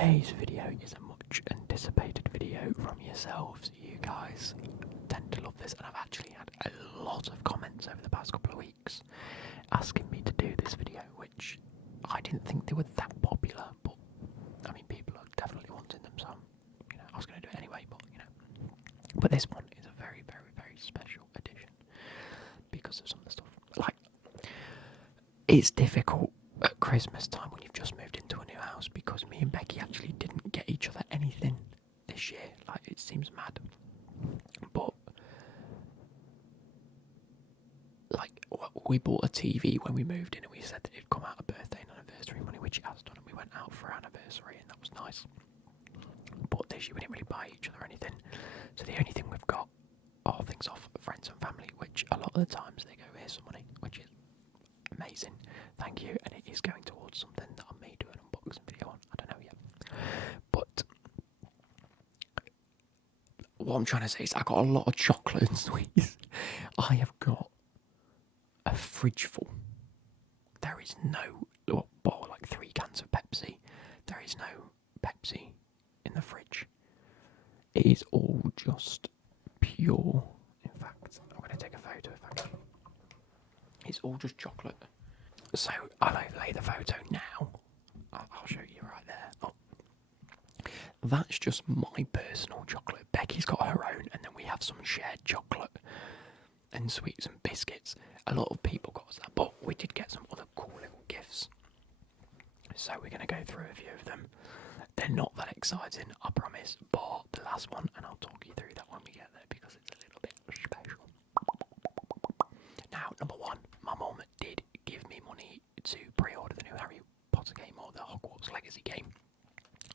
Today's video is a much anticipated video from yourselves. You guys tend to love this, and I've actually had a lot of comments over the past couple of weeks asking me to do this video, which I didn't think they were that popular, but I mean, people are definitely wanting them, so I was going to do it anyway, but this one is a very, very, very special edition because of some of the stuff. Like, it's difficult at Christmas time when you've just moved into a new house, because me and Becky actually didn't get each other anything this year. Like, it seems mad, but like, we bought a TV when we moved in, and we said that it'd come out a birthday and anniversary money, which it has done, and we went out for our anniversary, and that was nice. But this year we didn't really buy each other anything, so the only thing we've got are things off friends and family, which a lot of the times they go, here's some money, which is amazing, thank you, and it is going towards something that I may do an unboxing video on. I don't know yet, but what I'm trying to say is I got a lot of chocolate and sweets. I have got a fridge full. There is no bottle, like 3 cans of Pepsi. There is no Pepsi in the fridge. It is all just pure. In fact, I'm going to take a photo if I can. It's all just chocolate. So I'll overlay the photo now. I'll show you right there. Oh, that's just my personal chocolate. Becky's got her own, and then we have some shared chocolate and sweets and biscuits. A lot of people got us that, but we did get some other cool little gifts. So we're going to go through a few of them. They're not that exciting, I promise, but the last one, and I'll talk you through that when we get there, because it's a little bit special. Now, number one, my mum did give me money to pre-order the new Harry Potter game, or the Hogwarts Legacy game.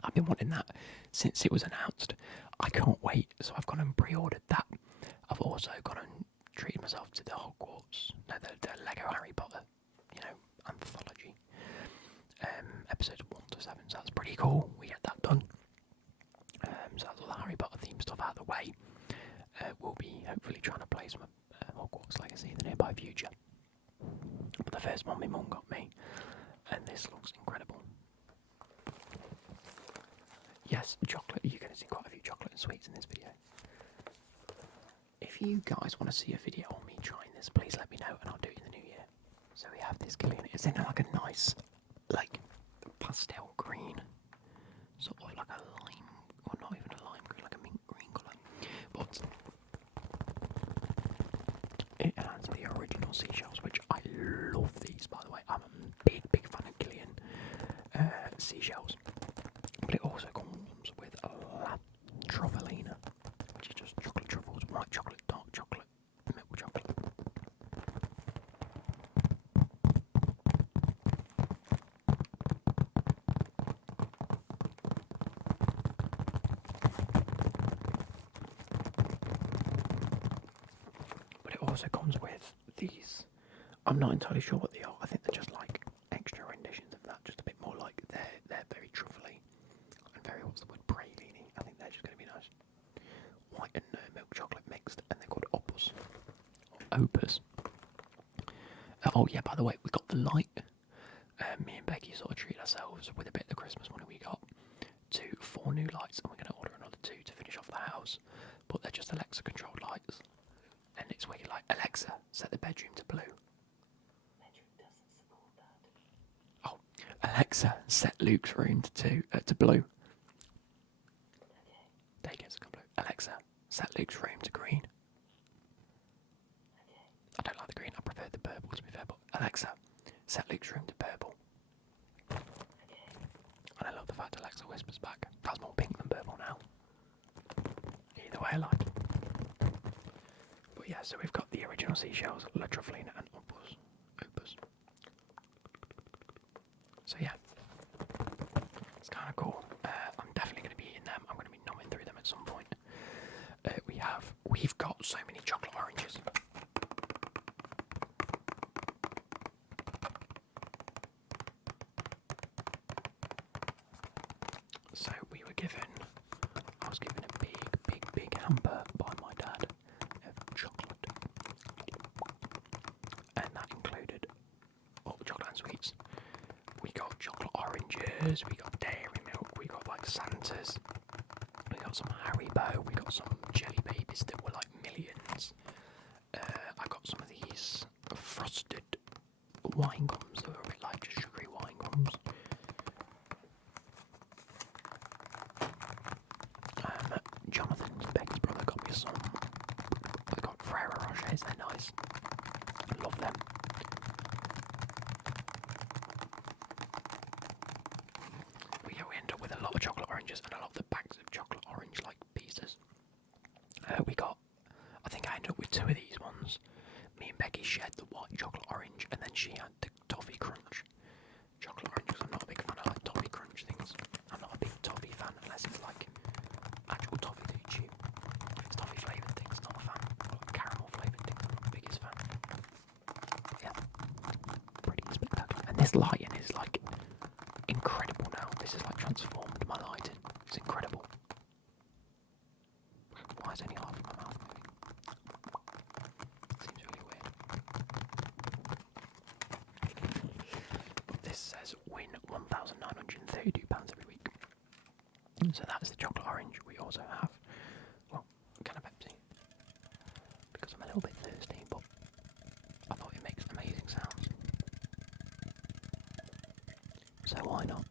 I've been wanting that since it was announced. I can't wait, so I've gone and pre-ordered that. I've also gone and treated myself to the the Lego Harry Potter, anthology, episodes 1 to 7, so that's pretty cool. We get that done. So that's all the Harry Potter themed stuff out of the way. We'll be hopefully trying to play some Hogwarts Legacy in the nearby future. But the first one my mum got me, and this looks incredible. Yes, chocolate. You're going to see quite a few chocolate and sweets in this video. If you guys want to see a video on me trying this, please let me know, and I'll do it in the new year. So we have this Killian. It's in like a nice, like, pastel green, sort of like a lime, or not even a lime green, like a mint green colour. But it has the original seashells, which I love these, by the way. I'm a big, big fan of Killian seashells. But it also comes with a La Trovelina, which is just chocolate truffles, white chocolate, dark chocolate, milk chocolate. But it also comes with these. I'm not entirely sure what they are. I think they're just like extra renditions of that, just a bit more like they're very truffly and very, what's the word, praline-y. I think they're just going to be nice. White and milk chocolate mixed, and they're called opus. Or opus. Oh yeah, by the way, we got the light. Me and Becky sort of treated ourselves with a bit of the Christmas money we got to 4 new lights, and we're going to order another 2 to finish off the house. But they're just Alexa controlled lights, and it's wicked. Like, Alexa, set the bedroom to blue. Bedroom doesn't support that. Oh, Alexa, set Luke's room to blue. Okay. There you go, it's gone blue. Alexa, set Luke's room to green. Okay. I don't like the green, I prefer the purple, to be fair, but Alexa, set Luke's room to purple. Okay. And I love the fact Alexa whispers back. That's more pink than purple now. Either way I like. But yeah, so we've got the original seashells, La Truffalina and Opus. So yeah, it's kind of cool. I'm definitely going to be eating them. I'm going to be numbing through them at some point. We've got so many chocolate oranges. So I was given a big hamper by my dad of chocolate, and that included chocolate and sweets. We got chocolate oranges, we got dairy milk, we got like Santas. We got some Haribo. We got some Jelly Babies that were like millions. I got some of these frosted wine gums that were a bit like just sugary wine gums. Jonathan, Becky's brother, got me some. I got Ferrero Rochers, they're nice. I love them. We end up with a lot of chocolate oranges and a lot of the bags of chocolate orange like pieces. I think I ended up with 2 of these ones. Me and Becky shared the white chocolate orange, and then she had the toffee crunch chocolate orange. Because I'm not a big fan of like toffee crunch things. I'm not a big toffee fan unless it's like actual toffee that you chew. If it's toffee flavoured things, not a fan. Or like caramel flavoured things, I'm not the biggest fan. But yeah, pretty spectacular. And this lighting is like incredible now. This is like transformed my lighting. It's incredible. Why is only half of my mouth moving? Seems really weird. But this says win £1,932 every week. So that's the chocolate orange. We also have, well, a can of Pepsi. Because I'm a little bit thirsty, but I thought it makes amazing sounds. So why not?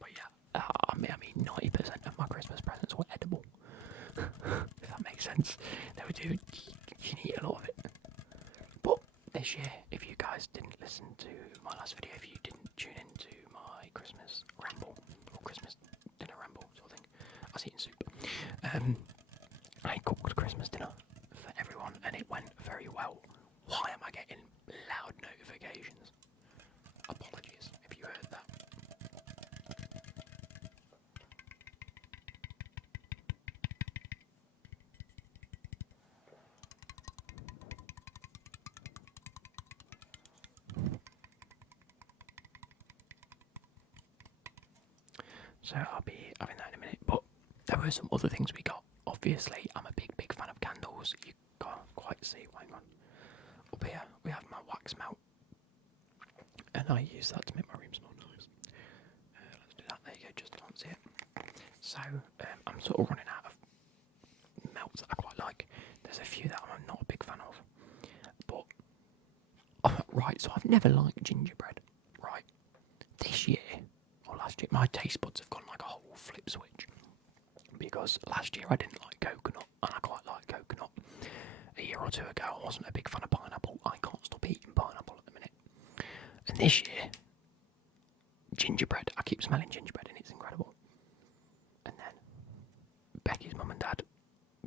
But yeah, I mean 90% of my Christmas presents were edible. If that makes sense. They would do, you can eat a lot of it. But this year, if you guys didn't listen to my last video, if you didn't tune into my Christmas ramble, or Christmas dinner ramble sort of thing, I was eating soup. I cooked Christmas dinner for everyone and it went very well. Why am I getting loud notifications? Apologies if you heard that. So I'll be having that in a minute, but there were some other things we got. Obviously, I'm a big fan of candles. You can't quite see. Hang on. Up here, we have my wax melt, and I use that to make my room smell nice. Let's do that. There you go. Just can't see it. So I'm sort of running out of melts that I quite like. There's a few that I'm not a big fan of, but right. So I've never liked gingerbread. Right. This year or last year, my taste buds have gone like a whole flip switch. Because last year I didn't like coconut, and I quite like coconut. A year or 2 ago I wasn't a big fan of pineapple. I can't stop eating pineapple at the minute. And this year, gingerbread. I keep smelling gingerbread and it's incredible. And then Becky's mum and dad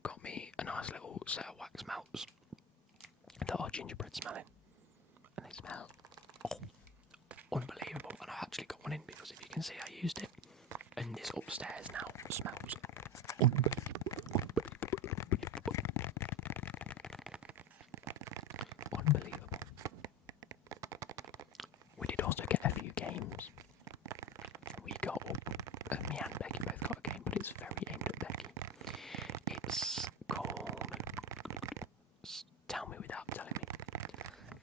got me a nice little set of wax melts that are gingerbread smelling. And they smell unbelievable. And I've actually got one in because if you can see I used it. And this upstairs now smells unbelievable. We did also get a few games. We got me and Becky both got a game, but it's very aimed at Becky. It's called Tell Me Without Telling Me.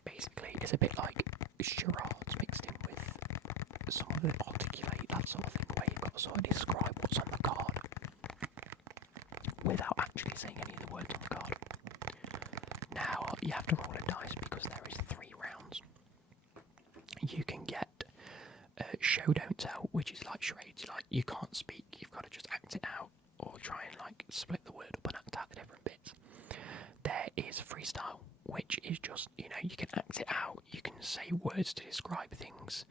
Basically, it's a bit like charades mixed in with some of the articulate, that sort of thing, where you've got to sort of describe what's on the card without actually saying any of the words on the card. Now, you have to roll a dice because there is 3 rounds. You can get show don't tell, which is like charades. Like, you can't speak, you've got to just act it out, or try and like split the word up and act out the different bits. There is freestyle, which is just, you know, you can act it out, you can say words to describe things.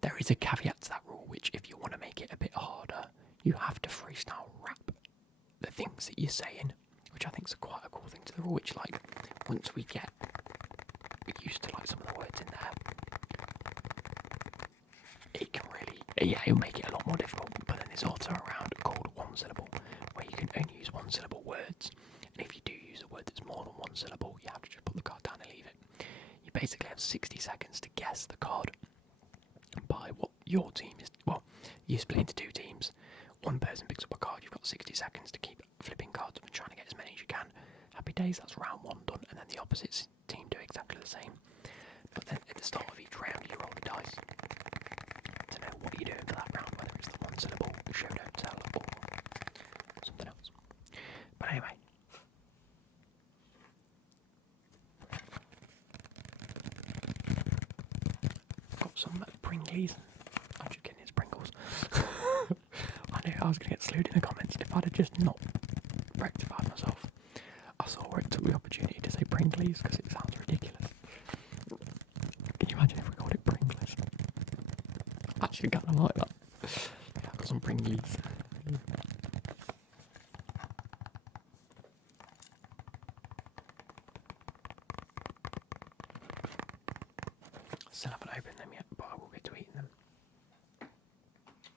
There is a caveat to that rule, which if you want to make it a bit harder, you have to freestyle rap the things that you're saying, which I think is quite a cool thing to the rule, which like, once we get used to like some of the words in there, it can really, yeah, it'll make it a lot more difficult. But then there's also a round called 1 syllable, where you can only use 1 syllable words, and if you do use a word that's more than 1 syllable, you have to just put the card down and leave it. You basically have 60 seconds to guess the card by what your team is. Well, you split into 2 teams. One person picks up a card, you've got 60 seconds to keep flipping cards up and trying to get as many as you can. Happy days, that's round 1 done, and then the opposite team do exactly the same. But then at the start of each round, you roll a dice to know what you're doing for that round, whether it's the one syllable, show, don't tell, or something else. But anyway. Got some Pringles. I'm just kidding, it's Pringles. I knew I was going to get slewed in the comments if I'd have just not rectified myself. I saw where it took the opportunity to say Pringles because it sounds ridiculous. Can you imagine if we called it Pringles? Actually, kind of like that. Yeah, I've got some Pringles. Still haven't opened them yet, but I will get to eating them.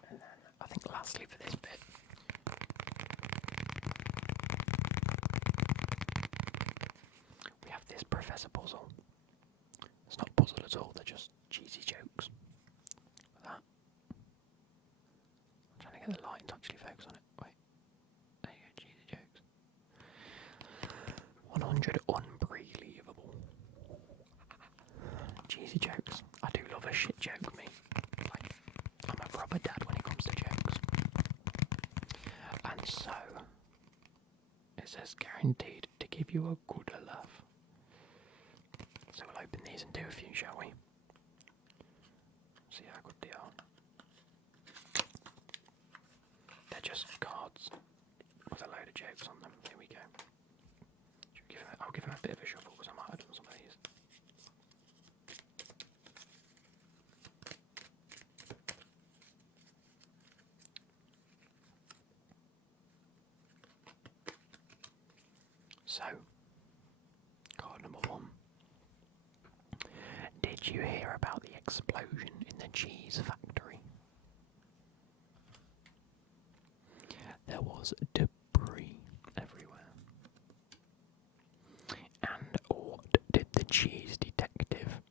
And then, I think lastly for this bit, we have this Professor Puzzle. It's not a puzzle at all, they're just cheesy jokes. Like that. I'm trying to get the light to actually focus on it. Wait. There you go, cheesy jokes. 100 unbelievable. Cheesy jokes. I do love a shit joke, me. Like, I'm a proper dad when it comes to jokes. And so, it says guaranteed to give you a good laugh. So we'll open these and do a few, shall we? See how good they are. They're just cards with a load of jokes on them. Here we go. I'll give them a bit of a shuffle because I might have done some of these. So, card number 1. Did you hear about the explosion in the cheese factory? There was debris everywhere. And what did the cheese detective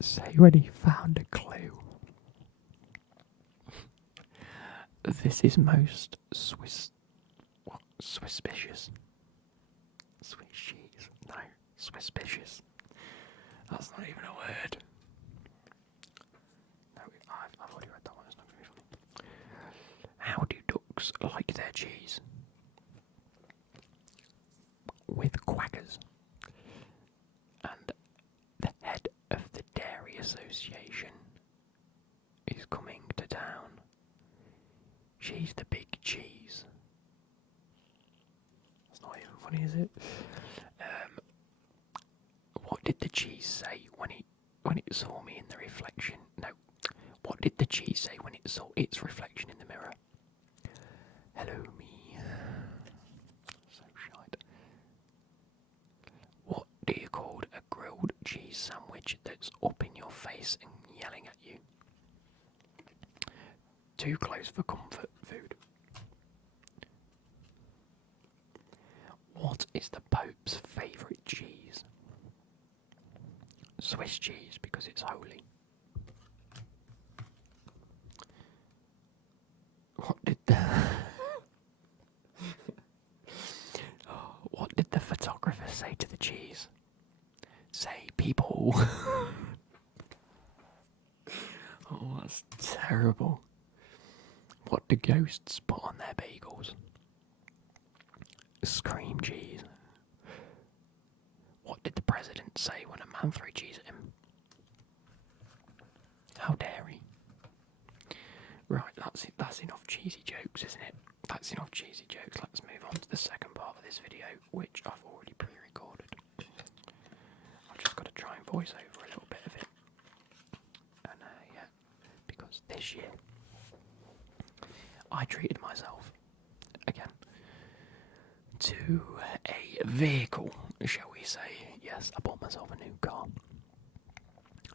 say when he found a clue? This is most suspicious. Swiss cheese. No, suspicious. That's not even a word. No, I've already read that one. It's not going to be funny. How do ducks like their cheese? With quackers. And the head of the Dairy Association is coming to town. She's the big cheese. That's not even funny, is it? What did the cheese say when it saw me in the reflection? No. What did the cheese say when it saw its reflection in the mirror? Hello, me. So shite. What do you call a grilled cheese sandwich that's up in your face and yelling at you? Too close for comfort food. What is the Pope's favourite cheese? Swiss cheese, because it's holy. What did the What did the photographer say to the cheese? Say, people. Oh, that's terrible. What do ghosts put on their bagels? Scream cheese. What did the president say when a man threw cheese at him? How dare he? Right, that's enough cheesy jokes, isn't it? That's enough cheesy jokes. Let's move on to the second part of this video, which I've already pre-recorded. I've just got to try and voice over a little bit of it. And yeah, because this year I treated myself again to a vehicle, shall we say. Yes, I bought myself a new car.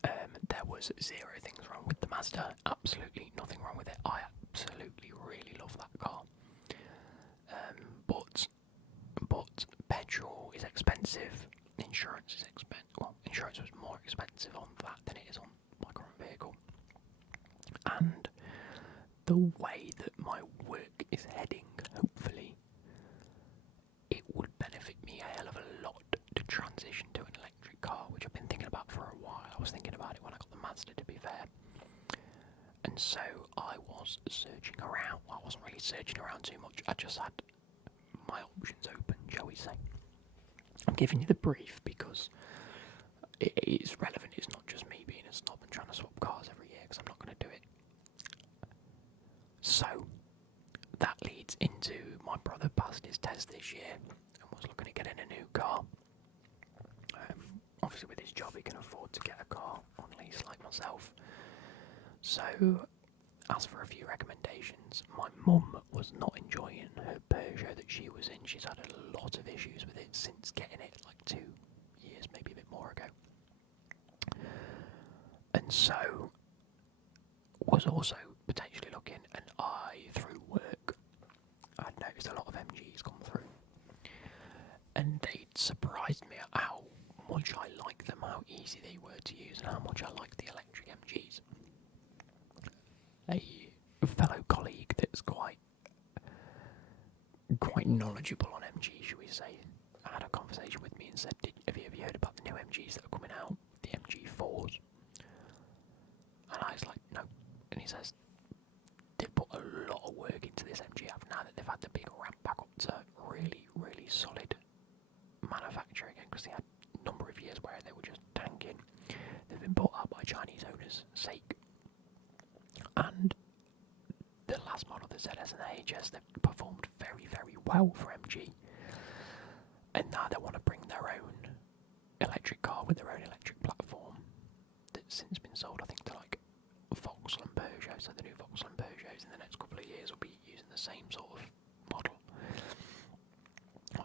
There was 0 things wrong with the Mazda, absolutely nothing wrong with it. I absolutely really love that car. But petrol is expensive, insurance is expensive. Well, insurance was more expensive on that than it is on my current vehicle. And the way that my work is heading, hopefully it would benefit me a hell of a lot to transition to an electric car, which I've been thinking about for a while. I was thinking about it when I got the Mazda, to be fair. And so I was searching around. Well, I wasn't really searching around too much. I just had my options open, shall we say. I'm giving you the brief because it is relevant. It's not just me being a snob and trying to swap cars every year, because I'm not going to do it. So that leads into my brother passed his test this year and was looking at getting a new car. Obviously with his job he can afford to get a car on lease like myself. So as for a few recommendations, my mum was not enjoying her Peugeot that she was in. She's had a lot of issues with it since getting it like 2 years, maybe a bit more ago. And so was also potentially looking, and through work, I'd noticed a lot of MGs come through. And they'd surprised me at how much I like them, how easy they were to use, and how much I like the electric MGs. A fellow colleague that's quite knowledgeable on MGs, shall we say, had a conversation with me and said, have you ever heard about the new MGs that are coming out, the MG4s? And I was like, no. And he says, they've put a lot of work into this MGF now that they've had the big ramp back up to really, really solid manufacturing, because they had a number of years where they were just tanking. They've been bought out by Chinese owners' sake. And the last model, the ZS and the HS, they've performed very, very well for MG. And now they want to bring their own electric car with their own electric platform that's since been sold, I think, to like Vauxhall and Peugeot. So the new Vauxhall and Peugeots in the next couple of years will be using the same sort of model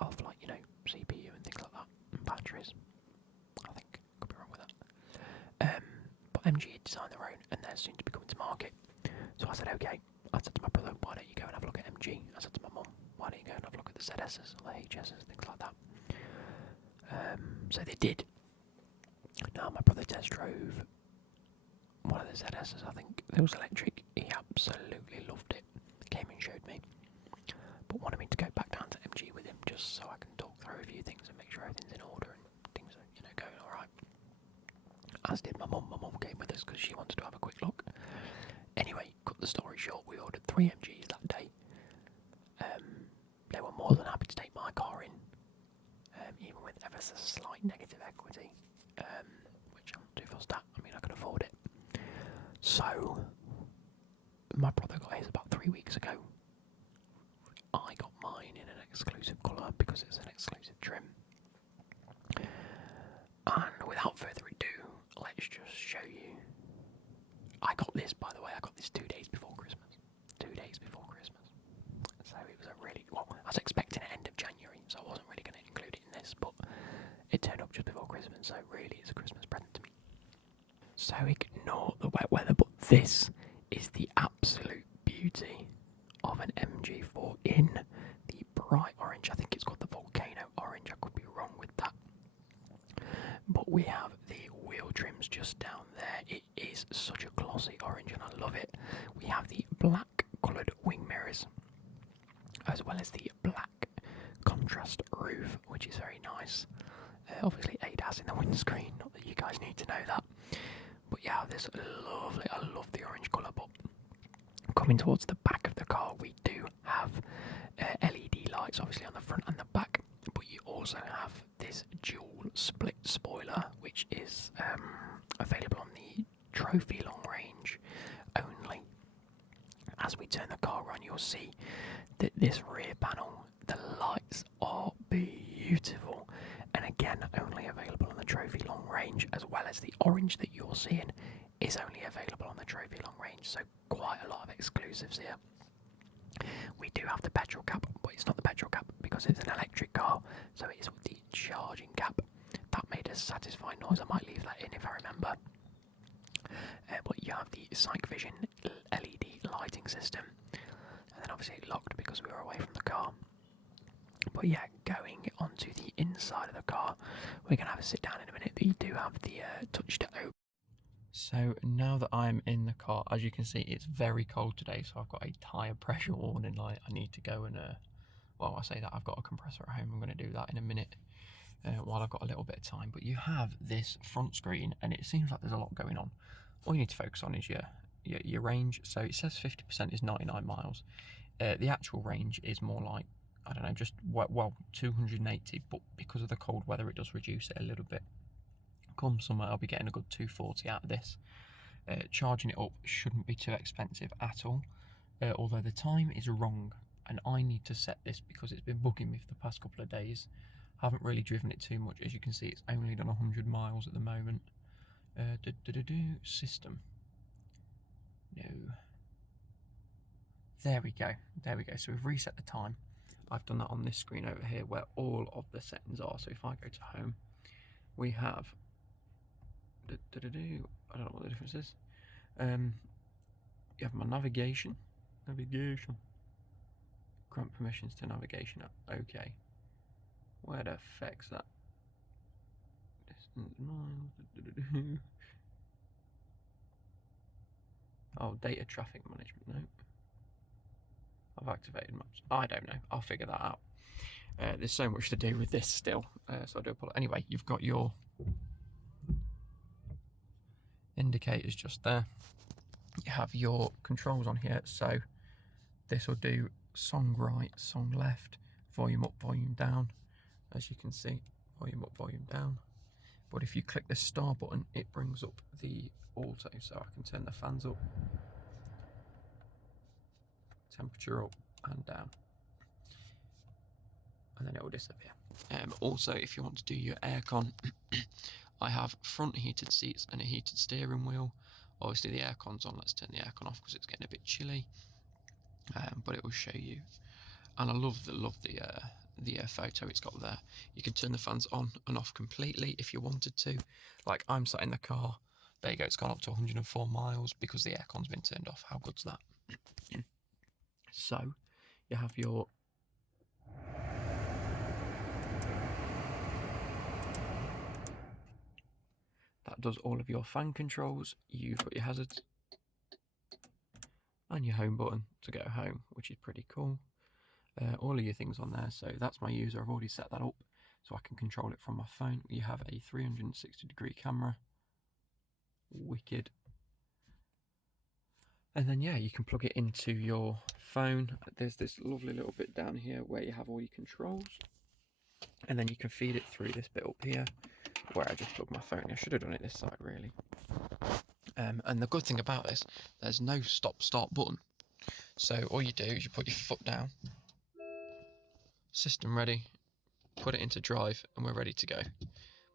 of, like, you know, CPU and things like that, and batteries. I think, could be wrong with that. But MG had designed their own, and they're soon to be coming to market. So I said, okay. I said to my brother, why don't you go and have a look at MG? I said to my mum, why don't you go and have a look at the ZSs or the HSs, things like that. So they did. Now my brother test drove one of the ZSs, I think. It was electric. He absolutely loved it. Came and showed me. But wanted me to go back down to MG with him just so I can talk through a few things and make sure everything's in order and things are, you know, going alright. As did my mum. My mum came with us because she wanted to have a quick look. Anyway, cut the story short, we ordered 3 MGs that day. They were more than happy to take my car in, even with ever so slight negative equity, which I'm too fussed at. I mean, I can afford it. So, my brother got his about 3 weeks ago. I got mine in an exclusive colour because it's an exclusive trim. And without further ado, let's just show you. I got this, by the way, I got this 2 days before Christmas. 2 days before Christmas. So it was a really, well, I was expecting it end of January, so I wasn't really going to include it in this, but it turned up just before Christmas, so really it's a Christmas present to me. So ignore the wet weather, but this is the absolute beauty of an MG4 in the bright orange. I think it's called the Volcano Orange, I could be wrong with that. But we have the wheel trims just down there. It is such a glossy orange and I love it. We have the black coloured wing mirrors, as well as the black contrast roof, which is very nice. Obviously ADAS in the windscreen, not that you guys need to know that. But yeah, this lovely, I love the orange colour. But coming towards the back of the car, we do have LED lights, obviously on the front and the back. But you also have this dual split spoiler, which is available on the trophy long range only. As we turn the car on, you'll see that this rear panel, the lights are beautiful, and again only available on the trophy long range, as well as the orange that you're seeing is only available on the trophy long range. So quite a lot of exclusives here. We do have the petrol cap, but it's not the petrol cap because it's an electric car, so it is the charging cap. That made a satisfying noise. I might leave that in if I remember. But you have the Psych Vision LED lighting system, and then obviously it locked because we were away from the car. But yeah, going onto the inside of the car, we're going to have a sit down in a minute, but you do have the touch to open. So now that I'm in the car, as you can see, it's very cold today, so I've got a tyre pressure warning light. I need to go and, well, I say that I've got a compressor at home. I'm going to do that in a minute while I've got a little bit of time. But you have this front screen, and it seems like there's a lot going on. All you need to focus on is your range. So it says 50% is 99 miles. The actual range is more like, I don't know, just, well, 280, but because of the cold weather, it does reduce it a little bit. Come summer, I'll be getting a good 240 out of this. Charging it up shouldn't be too expensive at all, although the time is wrong, and I need to set this because it's been bugging me for the past couple of days. Haven't really driven it too much. As you can see, it's only done 100 miles at the moment. System. No. There we go. There we go. So we've reset the time. I've done that on this screen over here where all of the settings are. So if I go to home, we have I don't know what the difference is. You have my navigation. Grant permissions to navigation app. Okay. Where the feck's that? Distance miles. Oh, data traffic management. No. I've activated maps. I don't know. I'll figure that out. There's so much to do with this still. So I do apologize. Anyway, you've got your indicators just there. You have your controls on here, so this will do song right, song left, volume up, volume down. As you can see, volume up, volume down. But if you click the star button, it brings up the auto, so I can turn the fans up, temperature up and down, and then it will disappear. Also, if you want to do your aircon, I have front heated seats and a heated steering wheel. Obviously the aircon's on. Let's turn the aircon off because it's getting a bit chilly. But it will show you, and I love the photo it's got there. You can turn the fans on and off completely if you wanted to. Like I'm sat in the car. There you go. It's gone up to 104 miles because the aircon's been turned off. How good's that? So you have your that does all of your fan controls. You've got your hazards and your home button to go home, which is pretty cool. All of your things on there. So that's my user. I've already set that up so I can control it from my phone. You have a 360-degree camera. Wicked. And then yeah, you can plug it into your phone. There's this lovely little bit down here where you have all your controls, and then you can feed it through this bit up here where I just plug my phone. I should have done it this side really. And the good thing about this, there's no stop start button. So all you do is you put your foot down, system ready, put it into drive, and we're ready to go.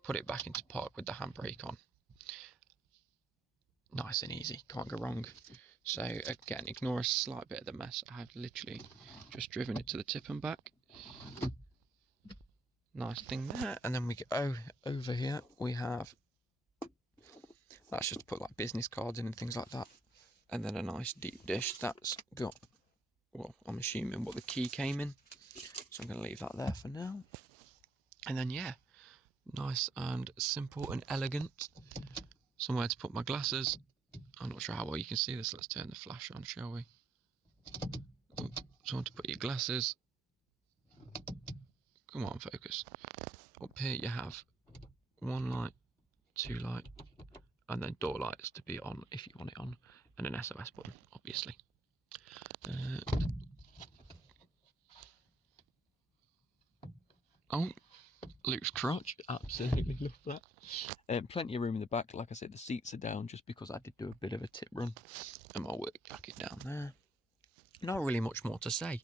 Put it back into park with the handbrake on. Nice and easy, can't go wrong. So again, ignore a slight bit of the mess. I have literally just driven it to the tip and back. Nice thing there. And then we go over here, we have, that's just to put like business cards in and things like that. And then a nice deep dish that's got, well, I'm assuming what the key came in. So I'm going to leave that there for now. And then yeah, nice and simple and elegant. Somewhere to put my glasses. I'm not sure how well you can see this. Let's turn the flash on, shall we? Somewhere to put your glasses. Come on, focus. Up here you have one light, two light, and then door lights to be on if you want it on, and an SOS button, obviously. Oh, Luke's crotch, absolutely love that. Plenty of room in the back. Like I said, the seats are down just because I did do a bit of a tip run, and my work jacket down there. Not really much more to say.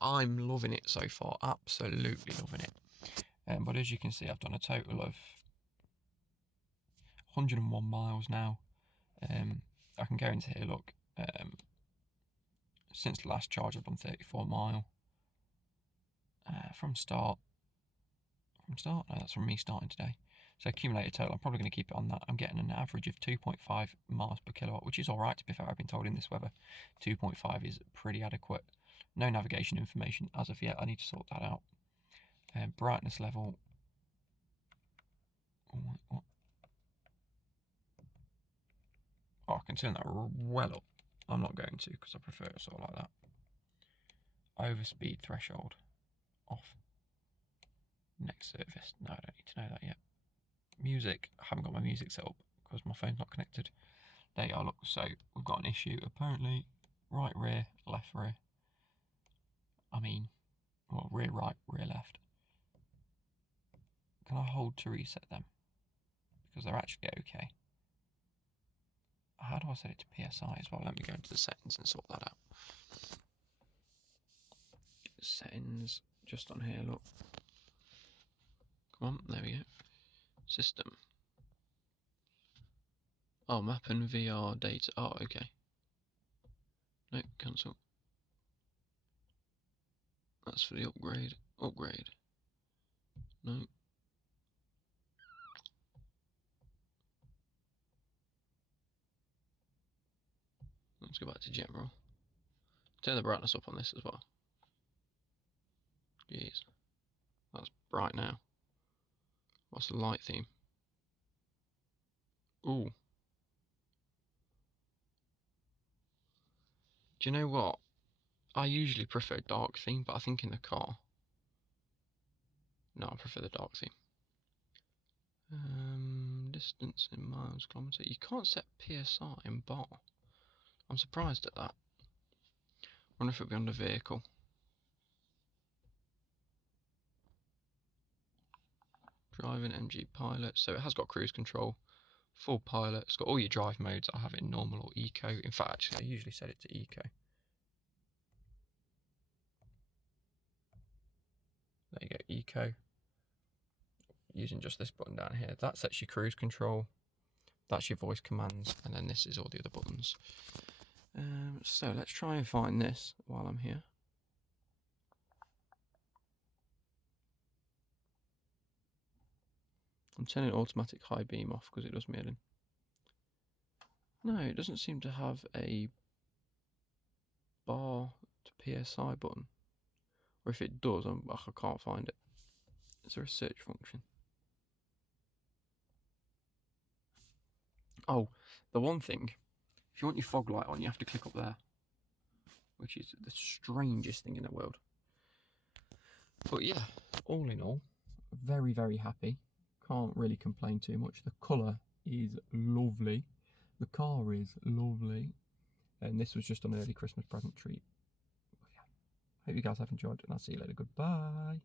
I'm loving it so far, absolutely loving it. But as you can see, I've done a total of 101 miles now. I can go into here, look. Since the last charge, I've done 34 mile. From start? No, that's from me starting today. So accumulated total, I'm probably going to keep it on that. I'm getting an average of 2.5 miles per kilowatt, which is all right, to be fair. I've been told in this weather 2.5 is pretty adequate. No navigation information as of yet. I need to sort that out. Brightness level. Oh, what? Oh, I can turn that well up. I'm not going to because I prefer it sort of like that. Overspeed threshold off. Next service. No, I don't need to know that yet. Music. I haven't got my music set up because my phone's not connected. There you are, look. So we've got an issue. Apparently, right rear, left rear. I mean, well, rear right, rear left. Can I hold to reset them? Because they're actually okay. How do I set it to PSI as well? Let me go into the settings and sort that out. Settings, just on here, look. Come on, there we go. System. Oh, map and VR data. Oh, okay. No, cancel. That's for the upgrade. Upgrade. No. Let's go back to general. Turn the brightness up on this as well. Jeez. That's bright now. What's the light theme? Ooh. Do you know what? I usually prefer dark theme, but I think in the car. No, I prefer the dark theme. Distance in miles, kilometre. You can't set PSI in bar. I'm surprised at that. Wonder if it'll be on the vehicle. Driving MG Pilot. So it has got cruise control, full pilot. It's got all your drive modes. I have it in normal or eco. In fact, actually, I usually set it to eco. There you go, eco. Using just this button down here. That sets your cruise control. That's your voice commands. And then this is all the other buttons. So let's try and find this while I'm here. I'm turning automatic high beam off because it does me in. No, it doesn't seem to have a bar to PSI button. Or if it does, I can't find it. Is there a search function? Oh, the one thing, if you want your fog light on, you have to click up there. Which is the strangest thing in the world. But yeah, all in all, very, very happy. Can't really complain too much. The colour is lovely. The car is lovely. And this was just an early Christmas present treat. But yeah, hope you guys have enjoyed, and I'll see you later. Goodbye.